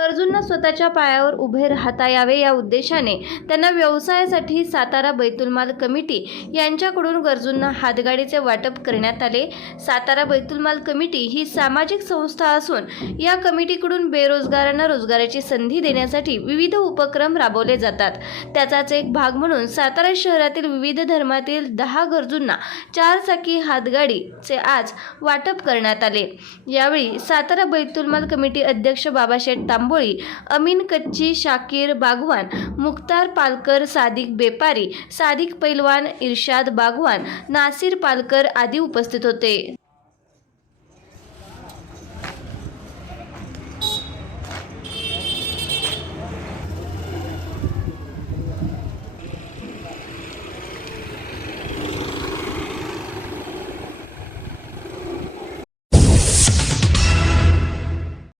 गरजूंना स्वतःच्या पायावर उभे राहता यावे या उद्देशाने त्यांना व्यवसायासाठी सातारा बैतुलमाल कमिटी यांच्याकडून गरजूंना हातगाडीचे वाटप करण्यात आले. सातारा बैतुलमाल कमिटी ही सामाजिक संस्था असून या कमिटीकडून बेरोजगारांना रोजगाराची संधी देण्यासाठी विविध उपक्रम राबवले जातात. त्याचाच एक भाग म्हणून सातारा शहरातील विविध धर्मातील दहा गरजूंना चारचाकी हातगाडीचे आज वाटप करण्यात आले. यावेळी सातारा बैतुलमाल कमिटी अध्यक्ष बाबाशेठ तांबोळी अमीन कच्ची शाकीर बागवान मुख्तार पालकर सादिक बेपारी सादिक पैलवान इर्शाद बागवान नासिर पालकर आदी उपस्थित होते.